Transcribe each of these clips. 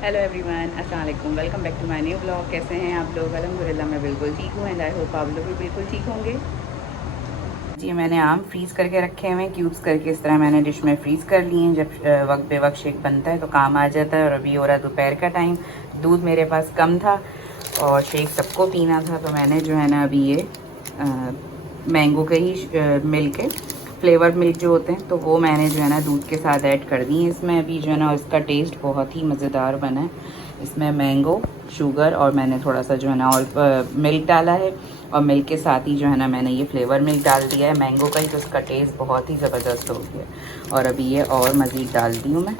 Hello everyone, अस्सलाम वालेकुम। Welcome back to my new blog. कैसे हैं आप लोग? अल्हम्दुलिल्लाह मैं बिल्कुल ठीक हूँ एंड आई होप आप लोग भी बिल्कुल ठीक होंगे। जी, मैंने आम फ्रीज़ करके रखे हुए हैं क्यूब्स करके। इस तरह मैंने डिश में फ्रीज़ कर लिए हैं। जब वक्त बे वक्त शेक बनता है तो काम आ जाता है। और अभी हो रहा दोपहर का टाइम, दूध मेरे पास कम था और शेक सबको पीना था, तो मैंने जो है ना अभी ये मैंगो के ही मिल्क है, फ्लेवर्ड मिल्क जो होते हैं, तो वो मैंने जो है ना दूध के साथ ऐड कर दी है इसमें अभी जो है ना। इसका टेस्ट बहुत ही मज़ेदार बना है। इसमें मैंगो, शुगर और मैंने थोड़ा सा जो है ना और मिल्क डाला है, और मिल्क के साथ ही जो है ना मैंने ये फ्लेवर मिल्क डाल दिया है मैंगो का ही, तो इसका टेस्ट बहुत ही ज़बरदस्त हो गया। और अभी ये और मज़ीद डालती हूँ मैं।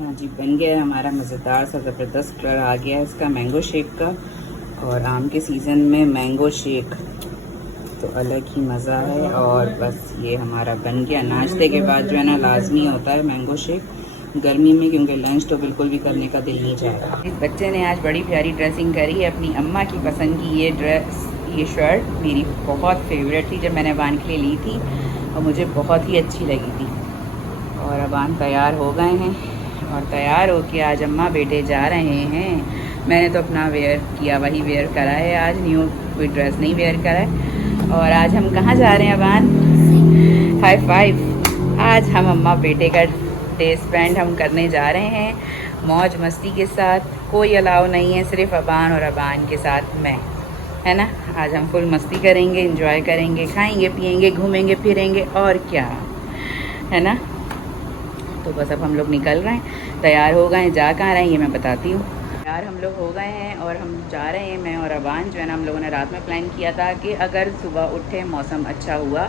हाँ जी, बन गया है हमारा मज़ेदार सा ज़बरदस्त कलर आ गया है इसका मैंगो शेक का। और आम के सीज़न में मैंगो शेक तो अलग ही मज़ा है। और बस ये हमारा बन गया। नाश्ते के बाद जो है ना लाजमी होता है मैंगो शेक गर्मी में, क्योंकि लंच तो बिल्कुल भी करने का दिल नहीं चाहता। इस बच्चे ने आज बड़ी प्यारी ड्रेसिंग करी है अपनी अम्मा की पसंद की। ये ड्रेस, ये शर्ट मेरी बहुत फेवरेट थी जब मैंने अबान के लिए ली थी, और मुझे बहुत ही अच्छी लगी थी। और अबान तैयार हो गए हैं और तैयार होके आज अम्मा बेटे जा रहे हैं। मैंने तो अपना वेयर किया, वही वेयर करा है आज, न्यू कोई ड्रेस नहीं वेयर करा है। और आज हम कहाँ जा रहे हैं अबान? High five. आज हम अम्मा बेटे का डे स्पेंड हम करने जा रहे हैं मौज मस्ती के साथ। कोई अलाउ नहीं है, सिर्फ अबान और अबान के साथ मैं, है ना। आज हम फुल मस्ती करेंगे, एंजॉय करेंगे, खाएंगे पिएंगे, घूमेंगे फिरेंगे, और क्या, है ना। तो बस अब हम लोग निकल रहे हैं, तैयार हो गए हैं। जा कहाँ रहे हैं ये मैं बताती हूँ। यार हम लोग हो गए हैं और हम जा रहे हैं, मैं और अबान जो है ना। हम लोगों ने रात में प्लान किया था कि अगर सुबह उठे मौसम अच्छा हुआ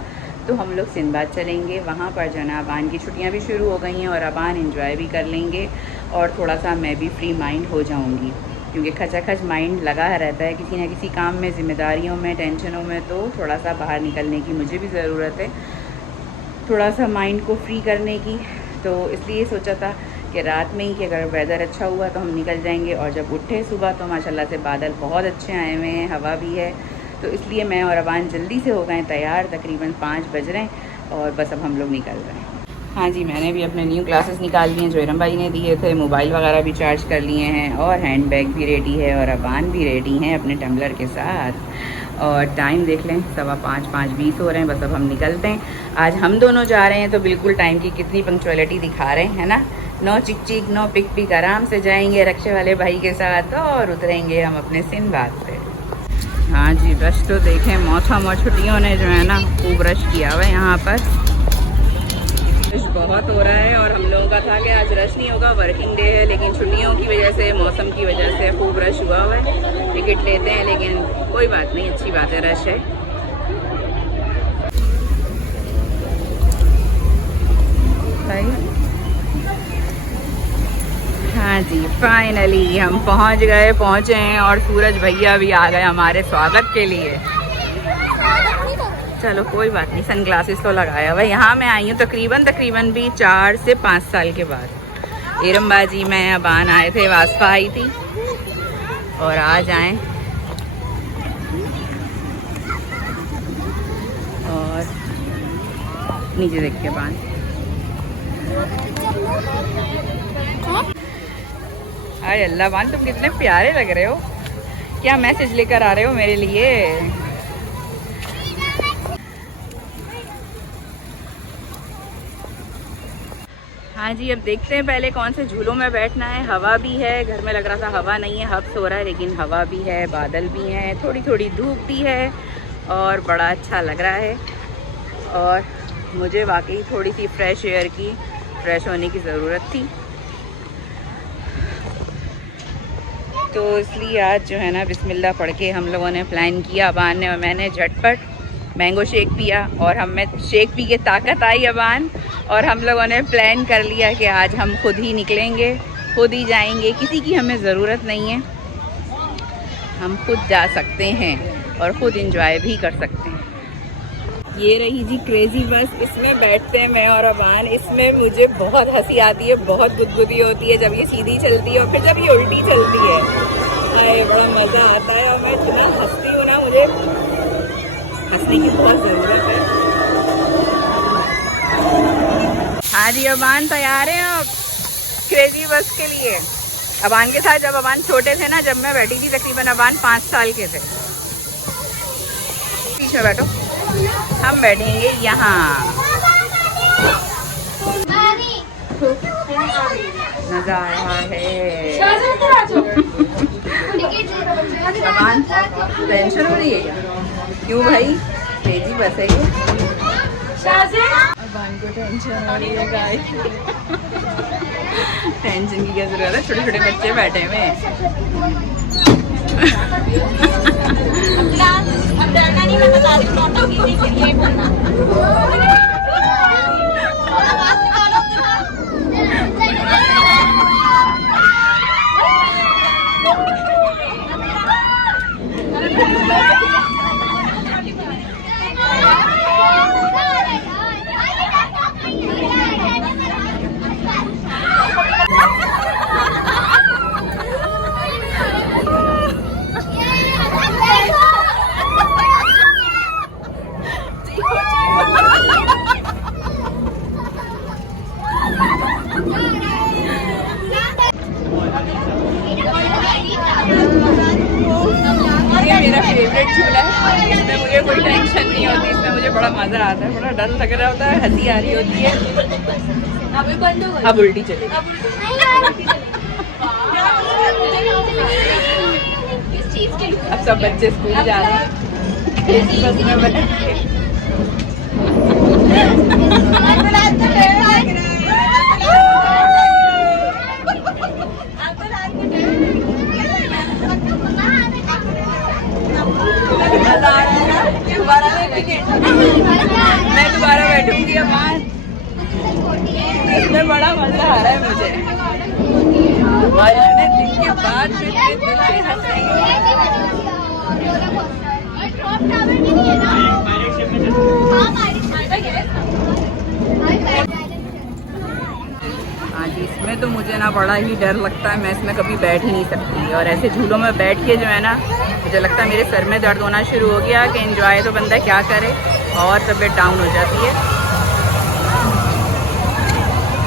तो हम लोग सिंदबाद चलेंगे। वहाँ पर जो है ना अबान की छुट्टियाँ भी शुरू हो गई हैं और अबान एंजॉय भी कर लेंगे, और थोड़ा सा मैं भी फ्री माइंड हो जाऊँगी, क्योंकि खचाखच माइंड लगा रहता है किसी न किसी काम में, ज़िम्मेदारियों में, टेंशनों में। तो थोड़ा सा बाहर निकलने की मुझे भी ज़रूरत है, थोड़ा सा माइंड को फ्री करने की। तो इसलिए सोचा था कि रात में ही कि अगर वेदर अच्छा हुआ तो हम निकल जाएंगे। और जब उठे सुबह तो माशाल्लाह से बादल बहुत अच्छे आए हुए हैं, हवा भी है। तो इसलिए मैं और अबान जल्दी से हो गए तैयार, तकरीबन 5 बज रहे हैं, और बस अब हम लोग निकल रहे हैं। हाँ जी, मैंने भी अपने न्यू क्लासेस निकाल लिए हैं जो इरम भाई ने दिए थे, मोबाइल वगैरह भी चार्ज कर लिए हैं, और हैंड बैग भी रेडी है, और अबान भी रेडी हैं अपने टम्बलर के साथ। और टाइम देख लें, 5:15, 5:20 हो रहे हैं। बस अब हम निकलते हैं। आज हम दोनों जा रहे हैं तो बिल्कुल टाइम की कितनी पंक्चुअलिटी दिखा रहे हैं, है ना। नो चिक चिक, नो पिक पिक, आराम से जाएंगे रक्शे वाले भाई के साथ और उतरेंगे हम अपने सिंदबाद पे। हाँ जी, रश तो देखें, मौसम और छुट्टियों ने जो है ना खूब रश किया हुआ है यहाँ पर। रश बहुत हो रहा है, और हम लोगों का था कि आज रश नहीं होगा, वर्किंग डे है, लेकिन छुट्टियों की वजह से, मौसम की वजह से खूब रश हुआ हुआ है। टिकट लेते हैं लेकिन कोई बात नहीं, अच्छी बात है, रश है। हाँ जी, फाइनली हम पहुँचे हैं, और सूरज भैया भी आ गए हमारे स्वागत के लिए। चलो कोई बात नहीं, सनग्लासेस तो लगाया हुआ। यहाँ मैं आई हूँ तकरीबन भी 4 से 5 साल के बाद। इरम बाजी, मैं, अबान आए थे, वास्फा आई थी, और आज आए। और नीचे देख के अबान, अरे अल्लाह अबान, तुम कितने प्यारे लग रहे हो। क्या मैसेज लेकर आ रहे हो मेरे लिए? हाँ जी, अब देखते हैं पहले कौन से झूलों में बैठना है। हवा भी है, घर में लग रहा था हवा नहीं है, हब्स हो रहा है, लेकिन हवा भी है, बादल भी हैं, थोड़ी थोड़ी धूप भी है, और बड़ा अच्छा लग रहा है। और मुझे वाकई थोड़ी सी फ्रेश एयर की, फ्रेश होने की ज़रूरत थी, तो इसलिए आज जो है ना बिस्मिल्लाह पढ़ के हम लोगों ने प्लान किया। अबान ने और मैंने झटपट मैंगो शेक पिया, और हमें शेक पी के ताकत आई अबान, और हम लोगों ने प्लान कर लिया कि आज हम खुद ही निकलेंगे, खुद ही जाएंगे, किसी की हमें ज़रूरत नहीं है, हम खुद जा सकते हैं और ख़ुद इंजॉय भी कर सकते हैं। ये रही जी क्रेज़ी बस, इसमें बैठते हैं मैं और अबान। इसमें मुझे बहुत हंसी आती है, बहुत गुदगुदी होती है जब ये सीधी चलती है और फिर जब ये उल्टी चलती है। हाय, बड़ा मज़ा आता है, और मैं इतना हंसती हूँ ना, मुझे हंसने की बहुत ज़रूरत है। हाँ जी अबान, तैयार हैं आप क्रेज़ी बस के लिए? अबान के साथ जब अबान छोटे थे ना, जब मैं बैठी थी तकरीबन अबान 5 साल के थे। पीछे बैठो, हम बैठेंगे यहाँ। मजा आ रहा है। अबान टेंशन हो रही है क्या? क्यों भाई? तेजी बस है ये। अबान को टेंशन हो रही है गाइस। टेंशन की क्या जरूरत है, छोटे छोटे बच्चे बैठे हुए हैं। अब डरना नहीं, मैं बता रही हूँ, फोटो की फिर ये बोलना। मेरा फेवरेट झूला है, इसमें मुझे कोई टेंशन नहीं होती, इसमें मुझे बड़ा मज़ा आता है, बड़ा डर लग रहा होता है, हंसी आ रही होती है। अब उल्टी चलेगी। अब सब बच्चे स्कूल जा रहे हैं, बस में बैठ के। मैं दोबारा बैठूंगी अबान, इसमें बड़ा मजा आ रहा है मुझे। और इतने दिन के बाद फिर दिल से हंसेंगे। हाँ जी, इसमें तो मुझे ना बड़ा ही डर लगता है, मैं इसमें कभी बैठ ही नहीं सकती। और ऐसे झूलों में बैठ के जो है ना, मुझे लगता है मेरे सर में दर्द होना शुरू हो गया कि एंजॉय तो बंदा क्या करे, और तबीयत डाउन हो जाती है।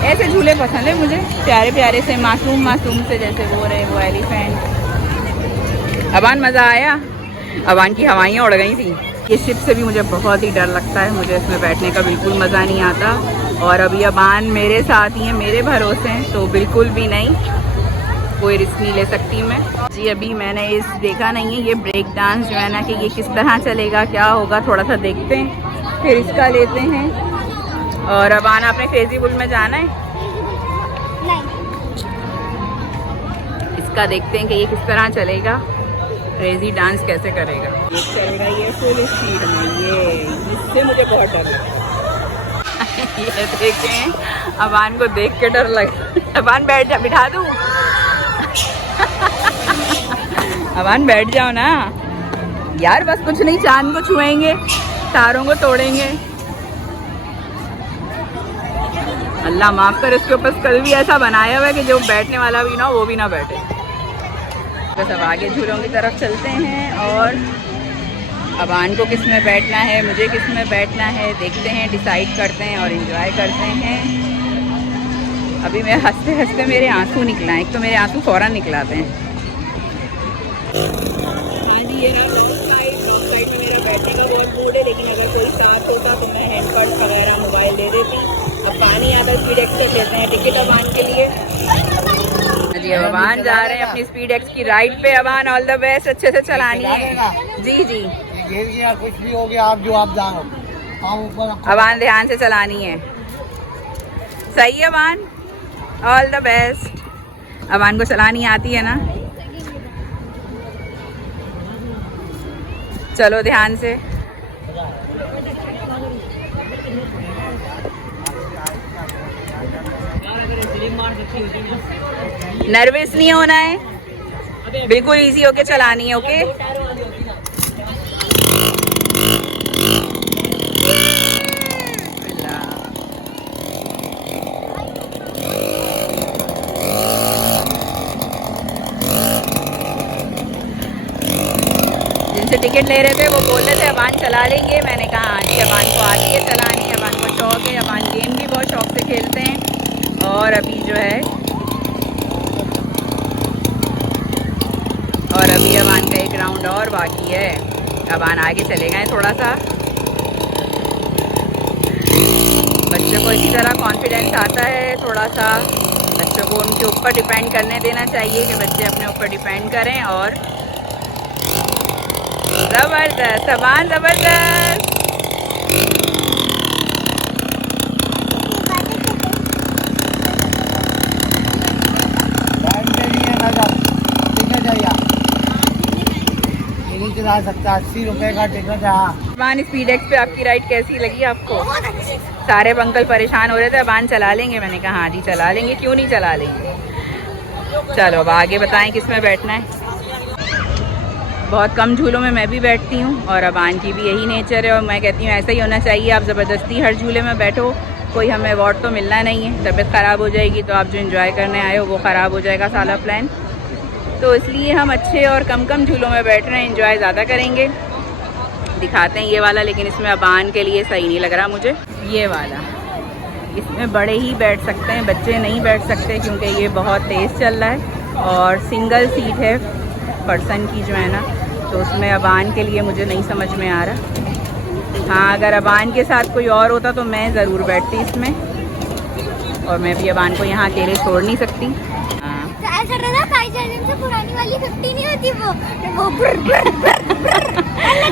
ऐसे झूले पसंद है मुझे, प्यारे प्यारे से, मासूम मासूम से, जैसे वो रहे वो एलिफेंट। अबान मज़ा आया? अबान की हवाइयाँ उड़ गई थी। ये शिप से भी मुझे बहुत ही डर लगता है, मुझे इसमें बैठने का बिल्कुल मज़ा नहीं आता। और अभी अबान मेरे साथ ही है, मेरे भरोसे हैं, तो बिल्कुल भी नहीं, कोई रिस्क नहीं ले सकती मैं जी। अभी मैंने इस देखा नहीं है ये ब्रेक डांस जो है ना, कि ये किस तरह चलेगा, क्या होगा, थोड़ा सा देखते हैं, फिर इसका लेते हैं। और अबान आपने क्रेजी बुल में जाना है? नहीं। इसका देखते हैं कि ये किस तरह चलेगा, क्रेजी डांस कैसे करेगा। ये चलेगा ये फुल स्पीड में, ये इससे मुझे बहुत डर लगता है। ये देखें, अबान को देख के डर लग। अबान बैठ जा, बिठा दूँ? अबान बैठ जाओ ना यार, बस कुछ नहीं, चांद को छुएंगे, तारों को तोड़ेंगे। अल्लाह माफ कर, इसके ऊपर कल भी ऐसा बनाया हुआ है कि जो बैठने वाला भी ना, वो भी ना बैठे। बस अब आगे झूलों की तरफ चलते हैं, और अबान को किस में बैठना है, मुझे किस में बैठना है, देखते हैं, डिसाइड करते हैं और एंजॉय करते हैं। अभी मैं हंसते हंसते मेरे आंसू निकला है, एक तो मेरे आंसू फ़ौरन निकलाते हैं। हाँ जी, ये रहा साइड में मेरा बैठने का बहुत मूड है, लेकिन अगर कोई साथ होता तो मैं हैंड पर्स वगैरह मोबाइल दे देती। अब पानी आता स्पीड एक्स से लेते हैं टिकट अबान के लिए। जी अब अबान जा रहे हैं अपनी स्पीड एक्स की राइड पे। अबान ऑल द बेस्ट, अच्छे से चलानी है। जी जी, कुछ भी हो गया, आप जो आप जाओ, अबान ध्यान से चलानी है। सही है Aban, all the best. Aban को चलानी आती है ना? चलो ध्यान से। नर्वस नहीं होना है, बिल्कुल इजी होके चलानी है। ओके, जिनसे टिकट ले रहे थे वो बोल रहे थे अबान चला लेंगे। मैंने कहा हाँ जी, अबान को आती है चलानी, अबान को शौक है, अबान गेम भी बहुत शौक से खेलते हैं। और अभी जो है राउंड और बाकी है। अबान आगे चले गए थोड़ा सा। बच्चों को इसी तरह कॉन्फिडेंस आता है थोड़ा सा। बच्चों को उनके ऊपर डिपेंड करने देना चाहिए कि बच्चे अपने ऊपर डिपेंड करें। और ज़बरदस्त अबान, ज़बरदस्त। चला सकता 80 रुपए का टिकट है। अबान, स्पीड एक्स पे आपकी राइड कैसी लगी आपको? बहुत अच्छी। सारे अंकल परेशान हो रहे थे अबान चला लेंगे, मैंने कहा हाँ जी चला लेंगे, क्यों नहीं चला लेंगे। चलो अब आगे बताएं किस में बैठना है। बहुत कम झूलों में मैं भी बैठती हूँ और अबान की भी यही नेचर है और मैं कहती हूँ ऐसा ही होना चाहिए। आप ज़बरदस्ती हर झूले में बैठो, कोई हमें अवार्ड तो मिलना नहीं है। तबीयत ख़राब हो जाएगी तो आप जो एंजॉय करने आए हो वो ख़राब हो जाएगा सारा प्लान। तो इसलिए हम अच्छे और कम कम झूलों में बैठ रहे हैं, एंजॉय ज़्यादा करेंगे। दिखाते हैं ये वाला, लेकिन इसमें अबान के लिए सही नहीं लग रहा मुझे ये वाला। इसमें बड़े ही बैठ सकते हैं, बच्चे नहीं बैठ सकते क्योंकि ये बहुत तेज़ चल रहा है और सिंगल सीट है पर्सन की जो है ना, तो उसमें अबान के लिए मुझे नहीं समझ में आ रहा। हाँ, अगर अबान के साथ कोई और होता तो मैं ज़रूर बैठती इसमें, और मैं भी अबान को यहाँ अकेले छोड़ नहीं सकती। ऐसा रहा से पुरानी वाली 50 नहीं होती वो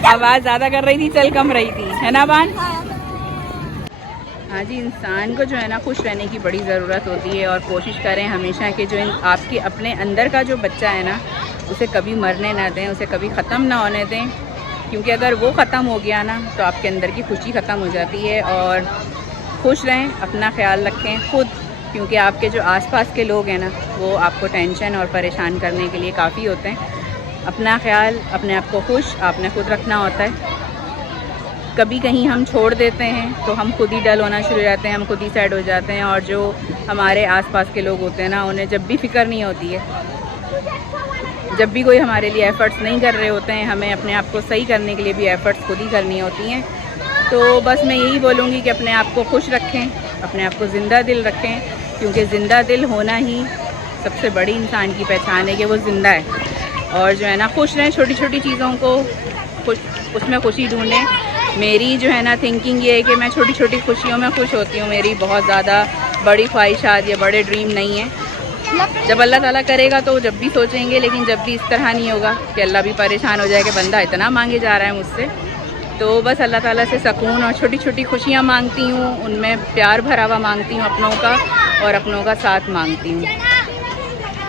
आवाज़ ज़्यादा कर रही थी, चल कम रही थी, है ना अबान? हाँ जी, इंसान को जो है ना खुश रहने की बड़ी ज़रूरत होती है और कोशिश करें हमेशा कि जो आपके अपने अंदर का जो बच्चा है ना उसे कभी मरने ना दें, उसे कभी ख़त्म ना होने दें, क्योंकि अगर वो ख़त्म हो गया ना तो आपके अंदर की खुशी ख़त्म हो जाती है। और खुश रहें, अपना ख्याल रखें खुद, क्योंकि आपके जो आसपास के लोग हैं ना वो आपको टेंशन और परेशान करने के लिए काफ़ी होते हैं। अपना ख्याल, अपने आप को खुश आपने खुद रखना होता है। कभी कहीं हम छोड़ देते हैं तो हम खुद ही डल होना शुरू हो जाते हैं, हम खुद ही सैड हो जाते हैं, और जो हमारे आसपास के लोग होते हैं ना उन्हें जब भी फ़िक्र नहीं होती है, जब भी कोई हमारे लिए एफ़र्ट्स नहीं कर रहे होते हैं, हमें अपने आप को सही करने के लिए भी एफ़र्ट्स खुद ही करनी होती हैं। तो बस मैं यही बोलूँगी कि अपने आप को खुश रखें, अपने आप को ज़िंदा दिल रखें, क्योंकि ज़िंदा दिल होना ही सबसे बड़ी इंसान की पहचान है कि वो ज़िंदा है। और जो है ना खुश रहें, छोटी छोटी चीज़ों को खुश, उसमें खुशी ढूंढें। मेरी जो है ना थिंकिंग ये है कि मैं छोटी छोटी खुशियों में खुश होती हूँ। मेरी बहुत ज़्यादा बड़ी ख्वाहिशात या बड़े ड्रीम नहीं है। जब अल्लाह ताला करेगा तो जब भी सोचेंगे, लेकिन जब भी इस तरह नहीं होगा कि अल्लाह भी परेशान हो जाए कि बंदा इतना मांगे जा रहा है मुझसे। तो बस अल्लाह ताला से सुकून और छोटी छोटी खुशियाँ मांगती हूँ, उनमें प्यार भरा हुआ मांगती हूँ अपनों का, और अपनों का साथ मांगती हूँ।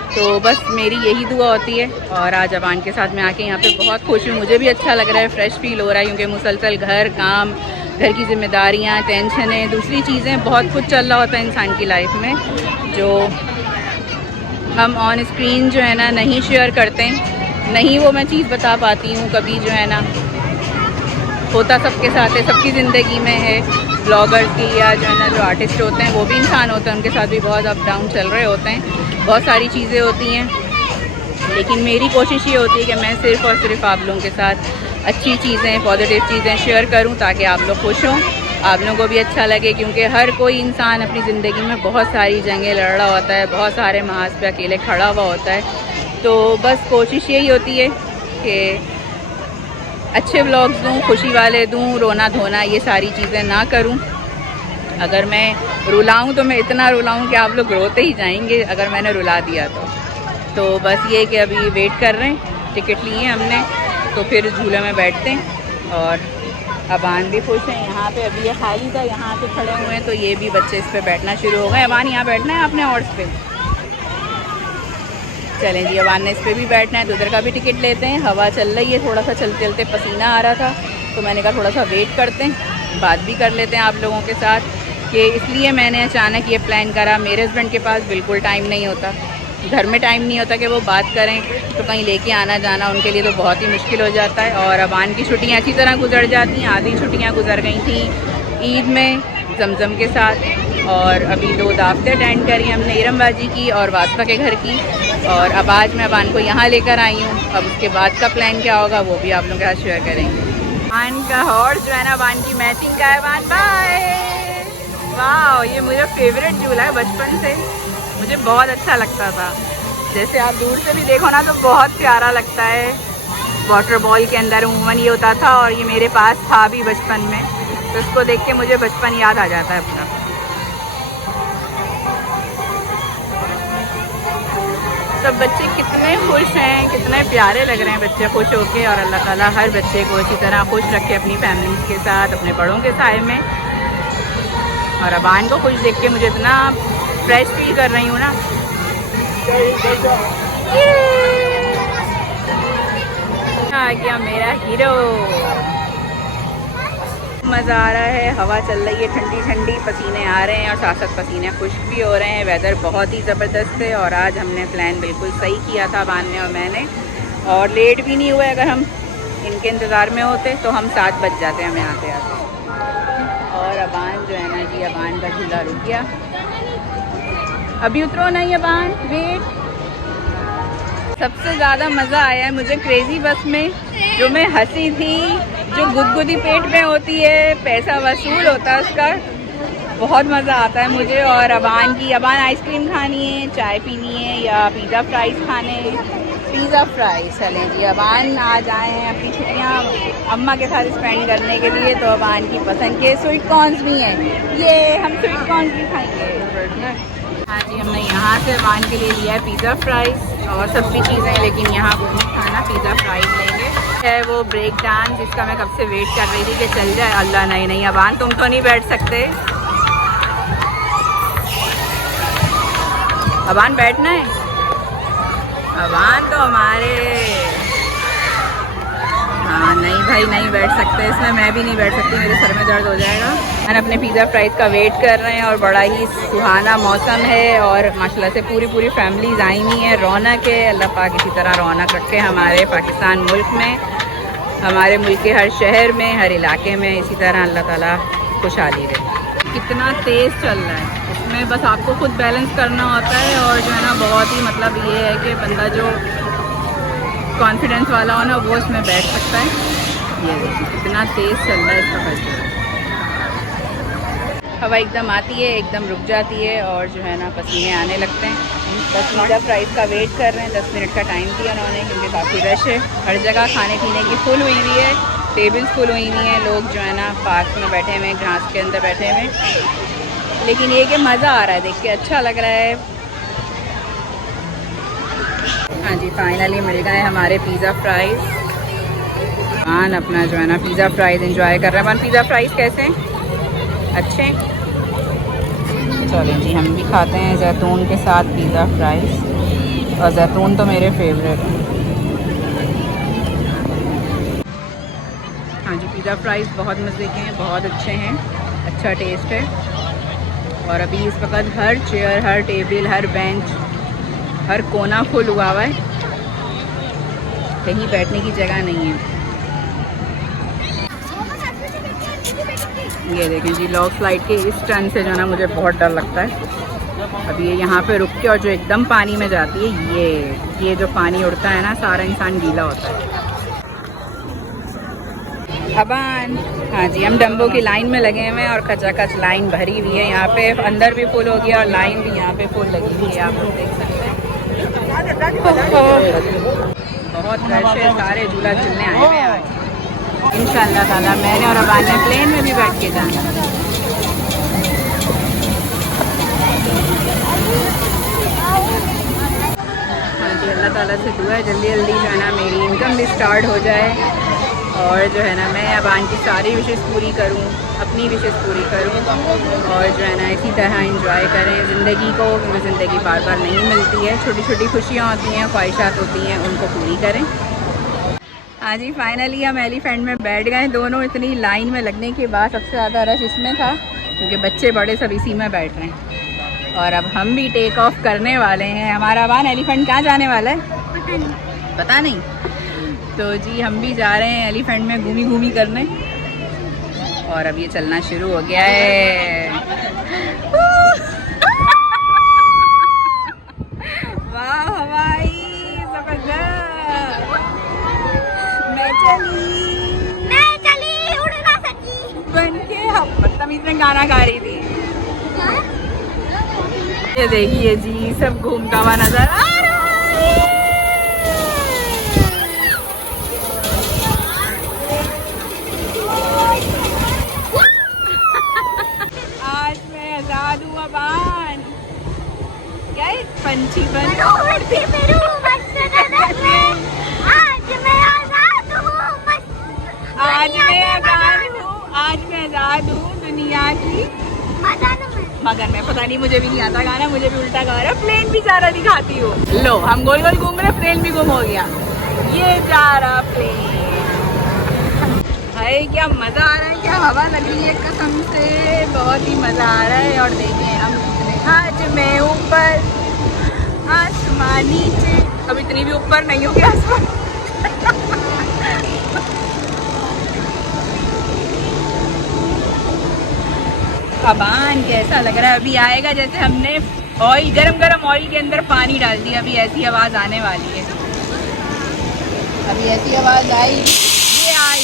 तो बस मेरी यही दुआ होती है। और आज अबान के साथ मैं आके यहाँ पे बहुत खुश हूँ, मुझे भी अच्छा लग रहा है, फ्रेश फील हो रहा है, क्योंकि मुसलसल घर, काम, घर की जिम्मेदारियाँ, टेंशनें, दूसरी चीज़ें, बहुत कुछ चल रहा होता है इंसान की लाइफ में, जो हम ऑन स्क्रीन जो है ना नहीं शेयर करते हैं, नहीं वो मैं चीज़ बता पाती हूँ कभी। जो है ना होता सबके साथ है, सबकी ज़िंदगी में है, ब्लॉगर्स की या जो है ना जो आर्टिस्ट होते हैं वो भी इंसान होते हैं, उनके साथ भी बहुत अप डाउन चल रहे होते हैं, बहुत सारी चीज़ें होती हैं। लेकिन मेरी कोशिश ये होती है कि मैं सिर्फ़ और सिर्फ आप लोगों के साथ अच्छी चीज़ें, पॉजिटिव चीज़ें शेयर करूं, ताकि आप लोग खुश हों, आप लोगों को भी अच्छा लगे। क्योंकि हर कोई इंसान अपनी ज़िंदगी में बहुत सारी जंगें लड़ रहा होता है, बहुत सारे महाज पे अकेले खड़ा हुआ होता है। तो बस कोशिश यही होती है कि अच्छे व्लॉग्स दूँ, खुशी वाले दूँ, रोना धोना ये सारी चीज़ें ना करूँ। अगर मैं रुलाऊँ तो मैं इतना रुलाऊँ कि आप लोग रोते ही जाएंगे अगर मैंने रुला दिया तो बस ये कि अभी वेट कर रहे हैं, टिकट लिए हमने, तो फिर झूले में बैठते हैं। और अबान भी खुश हैं, यहाँ पे अभी ये खाली था, यहाँ पे खड़े हुए हैं, तो ये भी बच्चे इस पे बैठना शुरू हो गए। अबान यहाँ बैठना है आपने हॉर्स पे? चलें जी, अबान ने इस पर भी बैठना है, तो उधर का भी टिकट लेते हैं। हवा चल रही है, थोड़ा सा चलते चलते पसीना आ रहा था, तो मैंने कहा थोड़ा सा वेट करते हैं, बात भी कर लेते हैं आप लोगों के साथ। कि इसलिए मैंने अचानक ये प्लान करा। मेरे हस्बैंड के पास बिल्कुल टाइम नहीं होता, घर में टाइम नहीं होता कि वो बात करें, तो कहीं लेके आना जाना उनके लिए तो बहुत ही मुश्किल हो जाता है। और अबान की छुट्टियाँ अच्छी तरह गुजर जाती हैं, आधी छुट्टियाँ गुजर गई थी ईद में जमजम के साथ, और अभी 2 दावतें अटेंड करी हमने, इरमबाजी की और वास्ता के घर की। और अब आज मैं अबान को यहाँ लेकर आई हूँ। अब उसके बाद का प्लान क्या होगा वो भी आप लोगों के साथ शेयर करेंगे। अबान का हॉर्स जो है ना अबान की मैचिंग का है। अबान बाय। वाह, ये मुझे फेवरेट झूला है बचपन से, मुझे बहुत अच्छा लगता था। जैसे आप दूर से भी देखो ना तो बहुत प्यारा लगता है। वाटर बॉल के अंदर उमूमन ये होता था और ये मेरे पास था भी बचपन में, तो इसको देख के मुझे बचपन याद आ जाता है अपना। सब बच्चे कितने खुश हैं, कितने प्यारे लग रहे हैं बच्चे खुश होके, और अल्लाह ताला हर बच्चे को इसी तरह खुश रखे अपनी फैमिली के साथ, अपने बड़ों के साए में। और अबान को खुश देख के मुझे इतना फ्रेश फील कर रही हूँ ना। आ गया मेरा हीरो। मज़ा आ रहा है, हवा चल रही है ठंडी ठंडी, पसीने आ रहे हैं और साथ साथ पसीने खुश्क भी हो रहे हैं। वेदर बहुत ही ज़बरदस्त है और आज हमने प्लान बिल्कुल सही किया था अबान ने और मैंने, और लेट भी नहीं हुए। अगर हम इनके इंतज़ार में होते तो हम 7 बज जाते हमें आते आते। और अबान जो है ना जी, अबान का झूला रुक गया। अभी उतरो नहीं अबान, वेट। सबसे ज़्यादा मज़ा आया है मुझे क्रेज़ी बस में, जो मैं हंसी थी, जो गुदगुदी पेट में होती है, पैसा वसूल होता है उसका, बहुत मज़ा आता है मुझे। और अबान आइसक्रीम खानी है, चाय पीनी है या पिज़्ज़ा फ्राइज़ खाने हैं। पिज़्ज़ा फ्राइज़ चलें जी। अबान आज आए हैं अपनी छुट्टियाँ अम्मा के साथ स्पेंड करने के लिए, तो अबान की पसंद के स्वीट कॉर्न्स भी हैं, ये हम स्वीट कॉर्न्स भी खाएंगे। हाँ जी, हमने यहाँ से अबान के लिए लिया है पिज़्ज़ा फ्राइज़ और सब भी चीज़ें, लेकिन यहाँ वो नहीं खाना, पिज़्ज़ा फ्राइज़ लेंगे। है वो ब्रेक डांस जिसका मैं कब से वेट कर रही थी कि चल जाए। अल्लाह नहीं अबान तुम तो नहीं बैठ सकते। अबान बैठना है, अबान तो हमारे, हाँ नहीं भाई नहीं बैठ सकते इसमें, मैं भी नहीं बैठ सकती, मेरे सर में दर्द हो जाएगा। हम अपने पिज़्ज़ा फ्राइज़ का वेट कर रहे हैं और बड़ा ही सुहाना मौसम है और माशाल्लाह से पूरी फैमिलीज़ आई हुई हैं। रौनक है, अल्लाह पाक इसी तरह रौनक रखे हमारे पाकिस्तान मुल्क में, हमारे मुल्क के हर शहर में, हर इलाके में इसी तरह अल्लाह ताला खुशहाली रहे। कितना तेज़ चल रहा है, इसमें बस आपको खुद बैलेंस करना होता है और जो है ना बहुत ही मतलब ये है कि बंदा जो कॉन्फिडेंस वाला हो ना वो इसमें बैठ सकता है। ये देखिए कितना तेज़ चल रहा है इसका कल्चर। हवा एकदम आती है, एकदम रुक जाती है और जो है ना पसीने आने लगते हैं। बस पिज़्ज़ा फ्राइज़ का वेट कर रहे हैं, 10 मिनट का टाइम दिया उन्होंने क्योंकि काफ़ी रश है। हर जगह खाने पीने की फुल हुई हुई है, टेबल्स फुल हुई हुई हैं, लोग जो है ना पार्क में बैठे हुए हैं, घास के अंदर बैठे हुए हैं। लेकिन ये कि मज़ा आ रहा है, देख के अच्छा लग रहा है। हाँ जी, फाइनली मिल गए हमारे पिज़्ज़ा फ्राइज़। मान अपना जो है ना पिज़्ज़ा फ्राइज़ एंजॉय कर रहे हैं। मान पिज़्ज़ा फ्राइज़ कैसे हैं, अच्छे? चलें जी, हम भी खाते हैं जैतून के साथ पिज़्ज़ा फ्राइज़, और जैतून तो मेरे फेवरेट हैं। हाँ जी, पिज़्ज़ा फ्राइज़ बहुत मज़े के हैं, बहुत अच्छे हैं, अच्छा टेस्ट है। और अभी इस वक्त हर चेयर, हर टेबल, हर बेंच, हर कोना फुल हुआ है, कहीं बैठने की जगह नहीं है। ये देखें जी, लॉग स्लाइड के इस टर्न से जो है ना मुझे बहुत डर लगता है। अब ये यहाँ पे रुक के और जो एकदम पानी में जाती है, ये जो पानी उड़ता है ना, सारा इंसान गीला होता है। अबान, हाँ जी, हम डम्बो की लाइन में लगे हुए हैं और खचाखच लाइन भरी हुई है। यहाँ पे अंदर भी फुल हो गया और लाइन भी यहाँ पे फुल लगी हुई है, आप लोग देख सकते हैं। बहुत रश है, सारे झूला झूलने आए हुए हैं आज। इंशाअल्लाह ताला मैंने और अबान ने प्लेन में भी बैठ के जाना। हाँ जी, अल्लाह ताला से दुआ है जल्दी जल्दी जो है ना मेरी इनकम भी स्टार्ट हो जाए और जो है ना मैं अबान की सारी विशेष पूरी करूं, अपनी विशेष पूरी करूं और जो है ना इसी तरह इंजॉय करें ज़िंदगी को, क्योंकि ज़िंदगी बार बार नहीं मिलती है। छोटी छोटी खुशियाँ होती हैं, ख्वाहिशात होती हैं, उनको पूरी करें। हाँ जी, फाइनली हम एलिफेंट में बैठ गए दोनों। इतनी लाइन में लगने के बाद सबसे ज़्यादा रश इसमें था क्योंकि बच्चे बड़े सब इसी में बैठ रहे हैं। और अब हम भी टेक ऑफ करने वाले हैं। हमारा अबान एलिफेंट कहाँ जाने वाला है पता नहीं। तो जी हम भी जा रहे हैं एलिफेंट में घूमी घूमी करने और अब ये चलना शुरू हो गया है। वाह हवाई जबरदस्त। मैं चली उड़ ना सकी बन के। हम बदतमीज में गाना गा रही थी। ये देखिए जी सब घूमता हुआ नजर आ रहा है। अगर मैं, पता नहीं, मुझे भी नहीं आता गाना, मुझे भी उल्टा गा रहा है। प्लेन भी जा रहा दिखाती हूँ। लो, हम गोल गोल घूम रहे, प्लेन भी गुम हो गया। ये जा रहा प्लेन। भाई क्या मज़ा आ रहा है, क्या हवा लग रही है कसम से, बहुत ही मज़ा आ रहा है। और देखें हम आज मैं ऊपर आसमान नीचे, अब इतनी भी ऊपर नहीं होगी आसमान। अबान कैसा लग रहा है, अभी आएगा जैसे हमने ऑयल, गरम ऑयल के अंदर पानी डाल दिया। अभी ऐसी आवाज़ आने वाली है, अभी ऐसी आवाज़ आई, ये आई।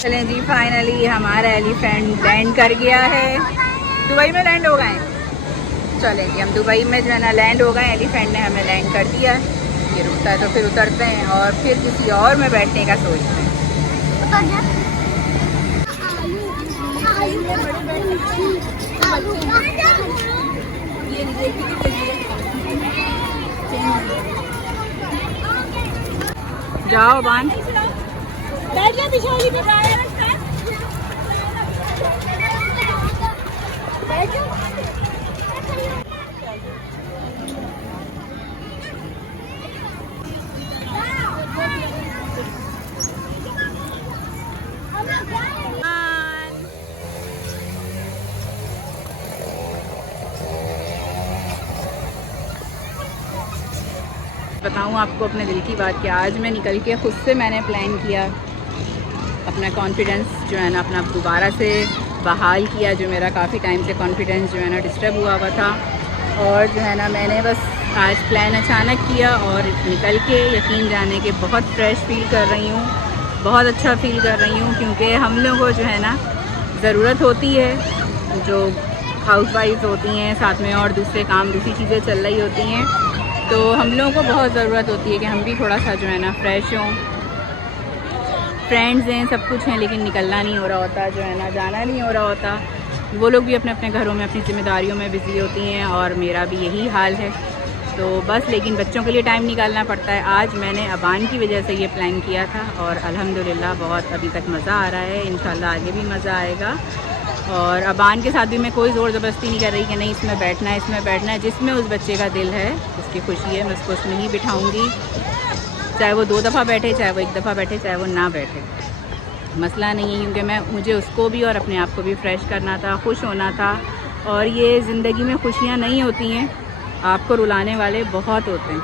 चलें जी, फाइनली हमारा एलिफेंट लैंड कर गया है। दुबई में लैंड हो गए। चलें जी, हम दुबई में जो है ना लैंड हो गए। एलिफेंट ने हमें लैंड कर दिया है। ये रुकता है तो फिर उतरते हैं और फिर किसी और में बैठने का सोचते हैं। जाओ बान, बैठ जा पीछे वाली पे, बैठ जा। बताऊँ आपको अपने दिल की बात कि आज मैं निकल के खुद से मैंने प्लान किया, अपना कॉन्फिडेंस जो है ना अपना दोबारा से बहाल किया, जो मेरा काफ़ी टाइम से कॉन्फिडेंस जो है ना डिस्टर्ब हुआ हुआ था। और जो है ना मैंने बस आज प्लान अचानक किया और निकल के यकीन जाने के बहुत फ्रेश फील कर रही हूँ, बहुत अच्छा फील कर रही हूँ। क्योंकि हम लोगों को जो है ना ज़रूरत होती है, जो हाउसवाइफ होती हैं, साथ में और दूसरे काम, दूसरी चीज़ें चल रही होती हैं, तो हम लोगों को बहुत ज़रूरत होती है कि हम भी थोड़ा सा जो है ना फ्रेश हों। फ्रेंड्स हैं, सब कुछ हैं, लेकिन निकलना नहीं हो रहा होता, जो है ना जाना नहीं हो रहा होता। वो लोग भी अपने अपने घरों में अपनी ज़िम्मेदारियों में बिज़ी होती हैं और मेरा भी यही हाल है। तो बस, लेकिन बच्चों के लिए टाइम निकालना पड़ता है। आज मैंने अबान की वजह से ये प्लान किया था और अल्हम्दुलिल्लाह बहुत अभी तक मज़ा आ रहा है। इंशाल्लाह आगे भी मज़ा आएगा। और अबान के साथ भी मैं कोई ज़ोर ज़बरदस्ती नहीं कर रही कि नहीं इसमें बैठना है, इसमें बैठना है। जिसमें उस बच्चे का दिल है, उसकी खुशी है, मैं उसको उसमें ही बिठाऊँगी। चाहे वो 2 दफ़ा बैठे, चाहे वो 1 दफ़ा बैठे, चाहे वो ना बैठे, मसला नहीं है। क्योंकि मुझे उसको भी और अपने आप को भी फ्रेश करना था, खुश होना था। और ये ज़िंदगी में खुशियाँ नहीं होती हैं, आपको रुलाने वाले बहुत होते हैं।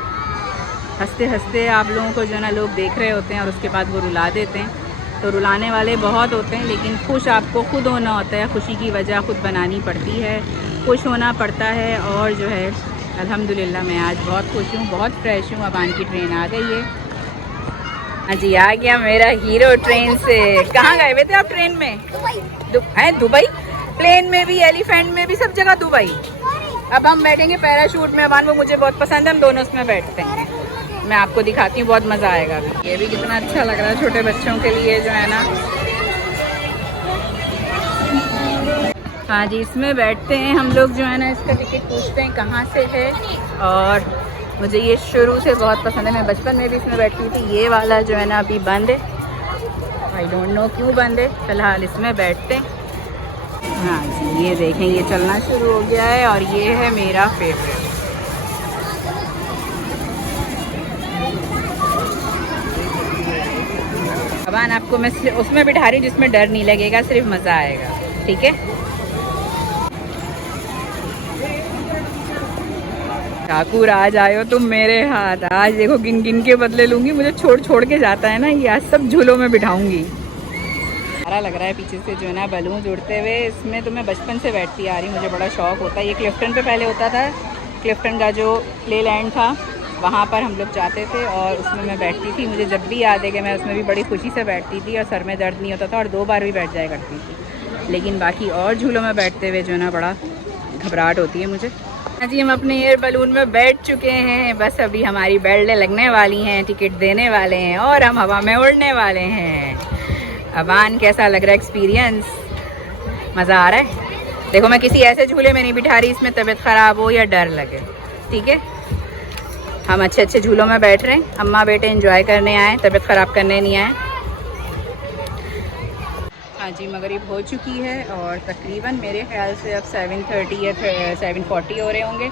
हंसते हंसते आप लोगों को जो है ना लोग देख रहे होते हैं और उसके बाद वो रुला देते हैं। तो रुलाने वाले बहुत होते हैं, लेकिन खुश आपको खुद होना होता है। खुशी की वजह खुद बनानी पड़ती है, खुश होना पड़ता है। और जो है अल्हम्दुलिल्लाह मैं आज बहुत खुश हूँ, बहुत फ्रेश हूँ। अबान की ट्रेन आ गई है। हाँ जी, आ गया मेरा हीरो ट्रेन से। कहाँ गए हुए थे आप ट्रेन में? दुबई। प्लेन में भी, एलिफेंट में भी, सब जगह दुबई। अब हम बैठेंगे पैराशूट में। अबान वो मुझे बहुत पसंद है, हम दोनों उसमें बैठते हैं। मैं आपको दिखाती हूँ, बहुत मज़ा आएगा। ये भी कितना अच्छा लग रहा है छोटे बच्चों के लिए जो है ना। हाँ जी, इसमें बैठते हैं हम लोग जो है ना। इसका टिकट पूछते हैं कहाँ से है। और मुझे ये शुरू से बहुत पसंद है, मैं बचपन में भी इसमें बैठती थी। ये वाला जो है ना अभी बंद है, आई डोंट नो क्यों बंद है। फ़िलहाल इसमें बैठते हैं। हाँ जी, ये देखें, ये चलना शुरू हो गया है और ये है मेरा फेवरेट। अबान आपको मैं उसमें बिठा रही हूँ जिसमें डर नहीं लगेगा, सिर्फ मज़ा आएगा, ठीक है? ठाकुर आज आए हो तुम मेरे हाथ। आज देखो गिन गिन के बदले लूँगी, मुझे छोड़ छोड़ के जाता है ना ये। आज सब झूलों में बिठाऊंगी। सारा लग रहा है पीछे से जो है ना बलून जुड़ते हुए। इसमें तो मैं बचपन से बैठती आ रही हूँ, मुझे बड़ा शौक होता है। ये क्लिफ्टन पे पहले होता था, क्लिफ्टन का जो प्ले लैंड था वहाँ पर हम लोग जाते थे और उसमें मैं बैठती थी। मुझे जब भी याद है कि मैं उसमें भी बड़ी खुशी से बैठती थी और सर में दर्द नहीं होता था और 2 बार भी बैठ जाया करती थी। लेकिन बाकी और झूलों में बैठते हुए जो है ना बड़ा घबराहट होती है मुझे। जी, हम अपने एयर बलून में बैठ चुके हैं। बस अभी हमारी बेल्टें लगने वाली हैं, टिकट देने वाले हैं और हम हवा में उड़ने वाले हैं। अबान कैसा लग रहा है एक्सपीरियंस? मज़ा आ रहा है? देखो मैं किसी ऐसे झूले में नहीं बिठा रही इसमें तबीयत ख़राब हो या डर लगे, ठीक है? हम अच्छे अच्छे झूलों में बैठ रहे हैं, अम्मा बेटे एंजॉय करने आए, तबीयत ख़राब करने नहीं आए। हाँ जी, मगरिब हो चुकी है और तकरीबन मेरे ख्याल से अब 7:30 या 7:40 हो रहे होंगे।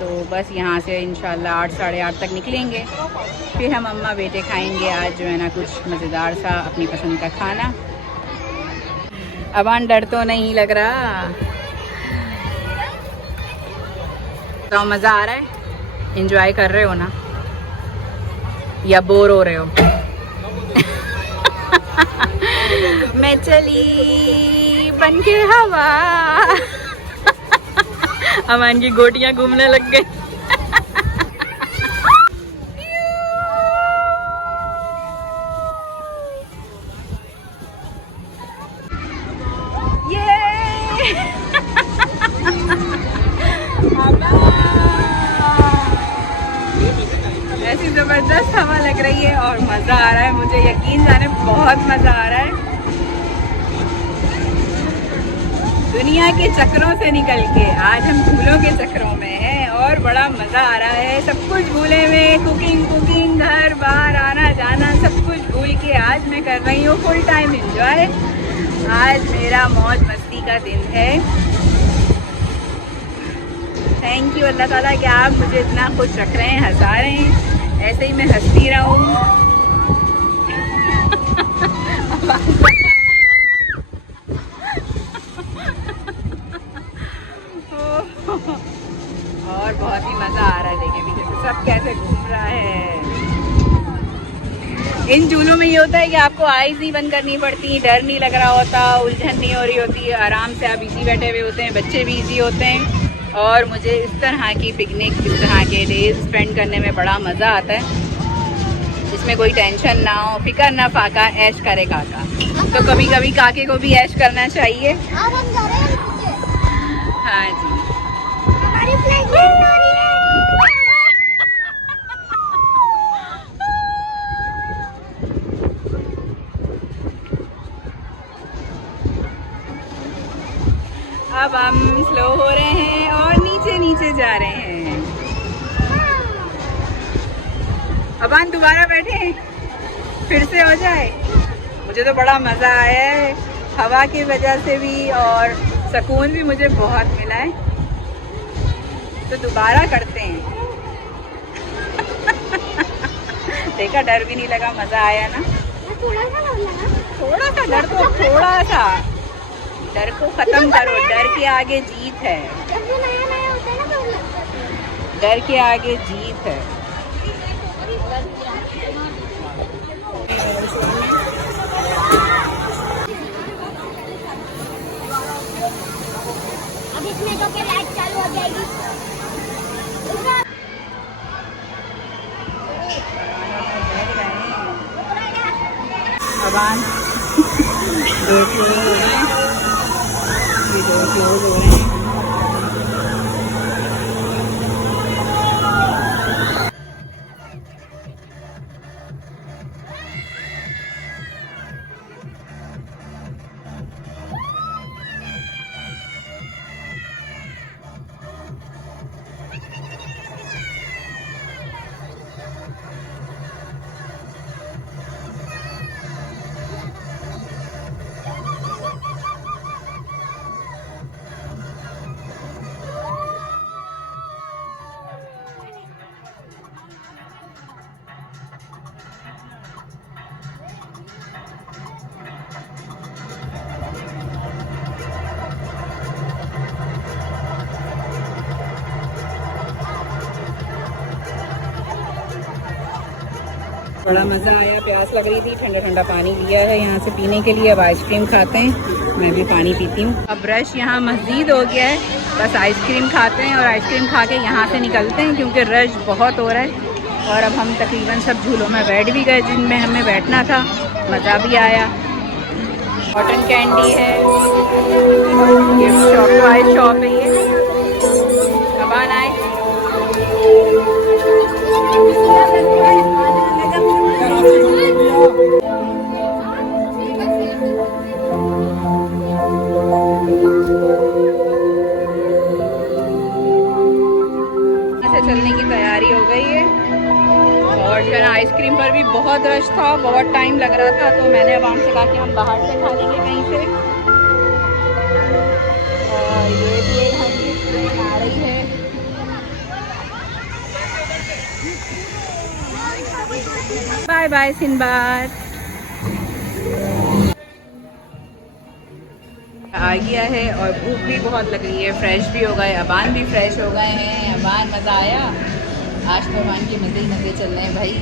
तो बस यहाँ से इंशाल्लाह 8 साढ़े 8 तक निकलेंगे। फिर हम अम्मा बेटे खाएंगे आज जो है ना कुछ मज़ेदार सा अपनी पसंद का खाना। अबान डर तो नहीं लग रहा? तो मज़ा आ रहा है? एंजॉय कर रहे हो ना या बोर हो रहे हो? मैं चली बन के हवा। अमान की गोटियां घूमने लग गई। ऐसी जबरदस्त हवा लग रही है और मजा आ रहा है, मुझे यकीन जाने बहुत मजा आ रहा है। दुनिया के चक्रों से निकल के आज हम झूलों के चक्रों में हैं और बड़ा मजा आ रहा है। सब कुछ भूले में, कुकिंग घर बाहर आना जाना सब कुछ भूल के आज मैं कर रही हूँ फुल टाइम एंजॉय। आज मेरा मौज मस्ती का दिन है। थैंक यू अल्लाह ताला कि आप मुझे इतना खुश रख रहे हैं, हंसा रहे हैं। ऐसे ही मैं हंसती रहूँ। और बहुत ही मज़ा आ रहा है। देखिए पीछे से सब कैसे घूम रहा है। इन झूलों में ये होता है कि आपको आईज नहीं बंद करनी पड़ती, डर नहीं लग रहा होता, उलझन नहीं हो रही होती, आराम से आप इजी बैठे हुए होते हैं, बच्चे भी इजी होते हैं। और मुझे इस तरह की पिकनिक, इस तरह के डेज स्पेंड करने में बड़ा मज़ा आता है, जिसमें कोई टेंशन ना हो, फिकर ना फाका, ऐश करे काका। तो कभी कभी काके को भी ऐश करना चाहिए। हाँ जी, हमारी फ्लाइट लैंड हो रही है। अब हम स्लो हो रहे हैं और नीचे नीचे जा रहे हैं। अब हम दोबारा बैठे, फिर से हो जाए। मुझे तो बड़ा मज़ा आया है, हवा की वजह से भी और सुकून भी मुझे बहुत मिला है। तो दोबारा करते हैं। देखा, डर भी नहीं लगा, मज़ा आया ना। थोड़ा सा डर लगा। थोड़ा सा डर तो थोड़ा सा, डर को खत्म करो। डर के आगे जीत है। जब वो नया नया होता है ना तो लगता है। डर के आगे जीत है। अब इसमें तो क्या लाइट चालू हो जाएगी। अबान दो फ्लोर हो रहे हैं, ये 2 फ्लोर हो रहे हैं। बड़ा मज़ा आया, प्यास लग रही थी, ठंडा ठंडा पानी लिया है यहाँ से पीने के लिए। अब आइसक्रीम खाते हैं, मैं भी पानी पीती हूँ। अब रश यहाँ मस्जिद हो गया है, बस आइसक्रीम खाते हैं और आइसक्रीम खा के यहाँ से निकलते हैं क्योंकि रश बहुत हो रहा है। और अब हम तकरीबन सब झूलों में बैठ भी गए जिनमें हमें बैठना था, मज़ा भी आया। कॉटन कैंडी है, गिफ्ट शॉप, टॉय शॉप है ये। अब आना है। चलने की तैयारी हो गई बहुत रश था, बहुत टाइम लग रहा था, तो मैंने अबान से कहा कि हम बाहर से खा लेंगे कहीं से। और ये भी एक हंड्रेड ट्रेन आ रही है। Bye bye Sinbad. आ गया है और भूख भी बहुत लग रही है, फ्रेश भी हो गए, अबान भी फ्रेश हो गए हैं। अबान मज़ा आया आज तो, अबान के मज़े ही मज़े चल रहे हैं भाई,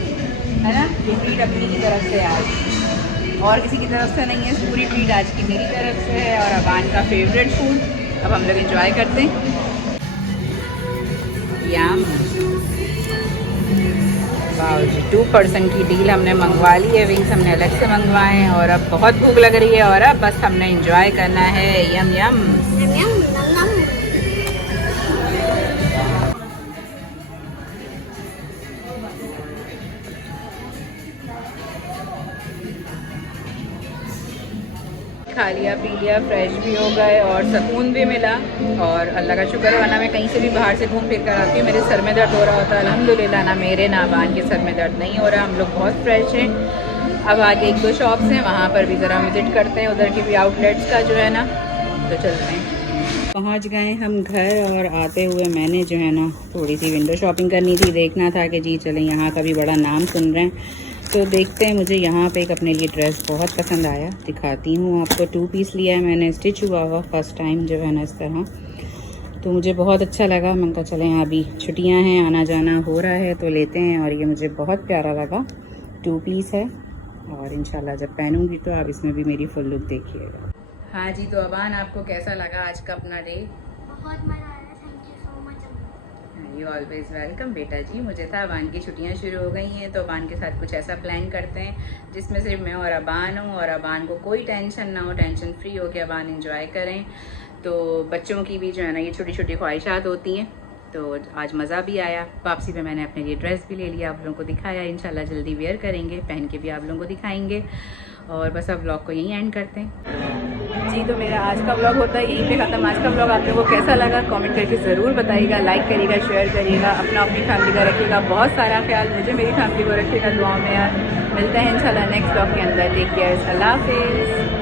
है ना। ये ट्रीट अपनी की तरफ से आज, और किसी की तरफ से नहीं है, पूरी ट्रीट आज की मेरी तरफ से है। और अबान का फेवरेट फूड अब हम लोग एंजॉय करते हैं। याम 2 पर्सन की डील हमने मंगवा ली है, विंग्स हमने अलग से मंगवाए हैं। और अब बहुत भूख लग रही है और अब बस हमने एंजॉय करना है। यम यम। खा लिया पी लिया, फ्रेश भी हो गए और सुकून भी मिला। और अल्लाह का शुक्र है, वरना मैं कहीं से भी बाहर से घूम फिर कर आती हूँ, मेरे सर में दर्द हो रहा होता है। अल्हम्दुलिल्लाह ना मेरे ना अबान के सर में दर्द नहीं हो रहा, हम लोग बहुत फ्रेश हैं। अब आगे 1-2 शॉप्स हैं, वहाँ पर भी ज़रा विज़िट करते हैं, उधर के भी आउटलेट्स का जो है ना, तो चलते हैं। पहुँच गए हम घर और आते हुए मैंने जो है ना थोड़ी सी विंडो शॉपिंग करनी थी, देखना था कि जी चलें यहाँ का भी बड़ा नाम सुन रहे हैं तो देखते हैं। मुझे यहाँ पे एक अपने लिए ड्रेस बहुत पसंद आया, दिखाती हूँ आपको। 2 पीस लिया है मैंने, स्टिच हुआ हुआ फर्स्ट टाइम जो है ना इस तरह, तो मुझे बहुत अच्छा लगा। मैंने कहा चलें अभी छुट्टियाँ हैं, आना जाना हो रहा है तो लेते हैं। और ये मुझे बहुत प्यारा लगा, 2 पीस है और इंशाल्लाह जब पहनूंगी तो आप इसमें भी मेरी फुल लुक देखिएगा। हाँ जी, तो अबान आपको कैसा लगा आज का अपना डे? बहुत मजा आया, thank you so much. You always welcome बेटा जी। मुझे था अबान की छुट्टियां शुरू हो गई हैं तो अबान के साथ कुछ ऐसा प्लान करते हैं जिसमें सिर्फ मैं और अबान हूँ और अबान को कोई टेंशन ना हो, टेंशन फ्री हो के अबान एंजॉय करें। तो बच्चों की भी जो है ना ये छोटी छोटी ख्वाहिशात होती हैं, तो आज मज़ा भी आया। वापसी पे मैंने अपने लिए ड्रेस भी ले लिया, आप लोगों को दिखाया, इंशाल्लाह जल्दी वेयर करेंगे, पहन के भी आप लोगों को दिखाएंगे। और बस अब व्लॉग को यहीं एंड करते हैं जी। तो मेरा आज का व्लॉग होता है यहीं पे ख़त्म। आज का व्लॉग आप लोगों को कैसा लगा कमेंट करके ज़रूर बताइएगा, लाइक करिएगा, शेयर करिएगा, अपनी फैमिली का रखिएगा बहुत सारा ख्याल, मुझे मेरी फैमिली को रखिएगा दुआ में यार। मिलते हैं इंशाल्लाह नेक्स्ट व्लॉग के अंदर। टेक केयर, अल्लाह हाफिज़।